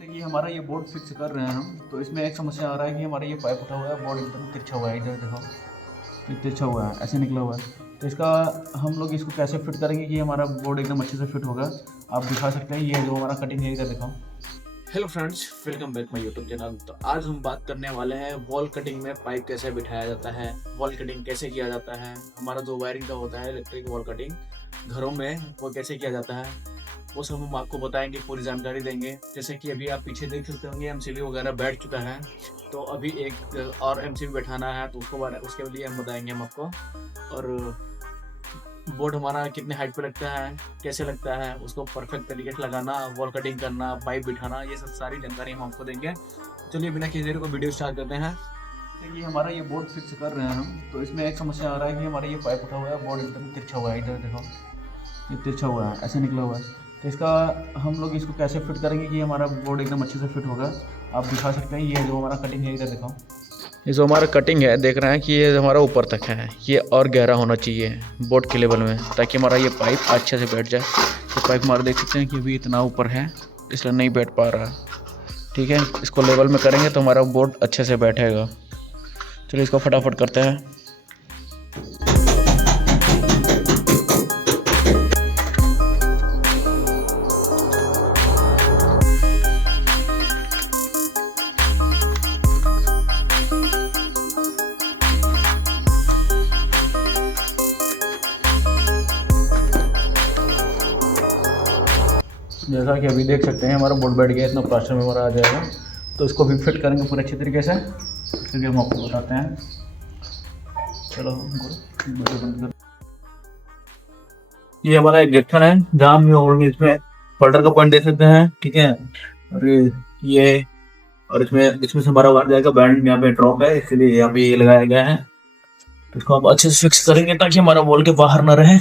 देखिए हमारा ये बोर्ड फिक्स कर रहे हैं हम, तो इसमें एक समस्या आ रहा है कि हमारा ये पाइप उठा हुआ है, बोर्ड एकदम तिरछा हुआ है, इधर देखो ये तिरछा हुआ है, ऐसे निकला हुआ है। तो इसका हम लोग इसको कैसे फिट करेंगे कि हमारा बोर्ड एकदम अच्छे से फिट होगा। आप दिखा सकते हैं, ये जो हमारा कटिंग है, इधर दिखाओ। Hello friends, welcome back my YouTube channel. तो आज हम बात करने वाले हैं वॉल कटिंग में पाइप कैसे बिठाया जाता है, वॉल कटिंग कैसे किया जाता है, हमारा जो वायरिंग का होता है इलेक्ट्रिक वॉल कटिंग घरों में वो कैसे किया जाता है, वो सब हम आपको बताएंगे, पूरी जानकारी देंगे। जैसे कि अभी आप पीछे देख सकते होंगे एमसीबी वगैरह बैठ चुका है, तो अभी एक और एमसीबी बैठाना है, तो उसके लिए हम बताएंगे हम आपको। और बोर्ड हमारा कितने हाइट पे लगता है, कैसे लगता है, उसको परफेक्ट तरीके से लगाना, वॉल कटिंग करना, पाइप बिठाना, ये सब सारी जानकारी हम आपको देंगे। चलिए बिना किसी देर को वीडियो स्टार्ट करते हैं। देखिए हमारा ये बोर्ड फिक्स कर रहे हैं हम, तो इसमें एक समस्या आ रहा है कि हमारा ये पाइप उठा हुआ है, बोर्ड एकदम तिरछा हुआ है, इधर देखो ये तिरछा हुआ है, ऐसे निकला हुआ है। तो इसका हम लोग इसको कैसे फिट करेंगे कि हमारा बोर्ड एकदम अच्छे से फिट होगा। आप दिखा सकते हैं, ये जो हमारा कटिंग है, इधर दिखाओ। ये जो हमारा कटिंग है, देख रहे हैं कि ये हमारा ऊपर तक है, ये और गहरा होना चाहिए बोर्ड के लेवल में, ताकि हमारा ये पाइप अच्छे से बैठ जाए। तो पाइप हमारा देख सकते हैं कि अभी इतना ऊपर है, इसलिए नहीं बैठ पा रहा है। ठीक है, इसको लेवल में करेंगे तो हमारा बोर्ड अच्छे से बैठेगा। चलिए इसको फटाफट करते हैं। जैसा कि अभी देख सकते हैं हमारा बोर्ड बैठ गया, इतना प्लास्टर में हमारा आ जाएगा। तो इसको भी फिट करेंगे पूरे अच्छे तरीके से, फिर हम आपको बताते हैं। चलो बंद कर। ये हमारा एक जंक्शन है जहाँ हम इसमें फोल्डर का पॉइंट दे सकते हैं, ठीक है। और ये और इसमें से हमारा वायर जाएगा, बैंड यहाँ पे ड्रॉप है, इसलिए यहाँ पे ये लगाया गया है। तो इसको आप अच्छे से फिक्स करेंगे ताकि हमारा वॉल के बाहर ना रहे।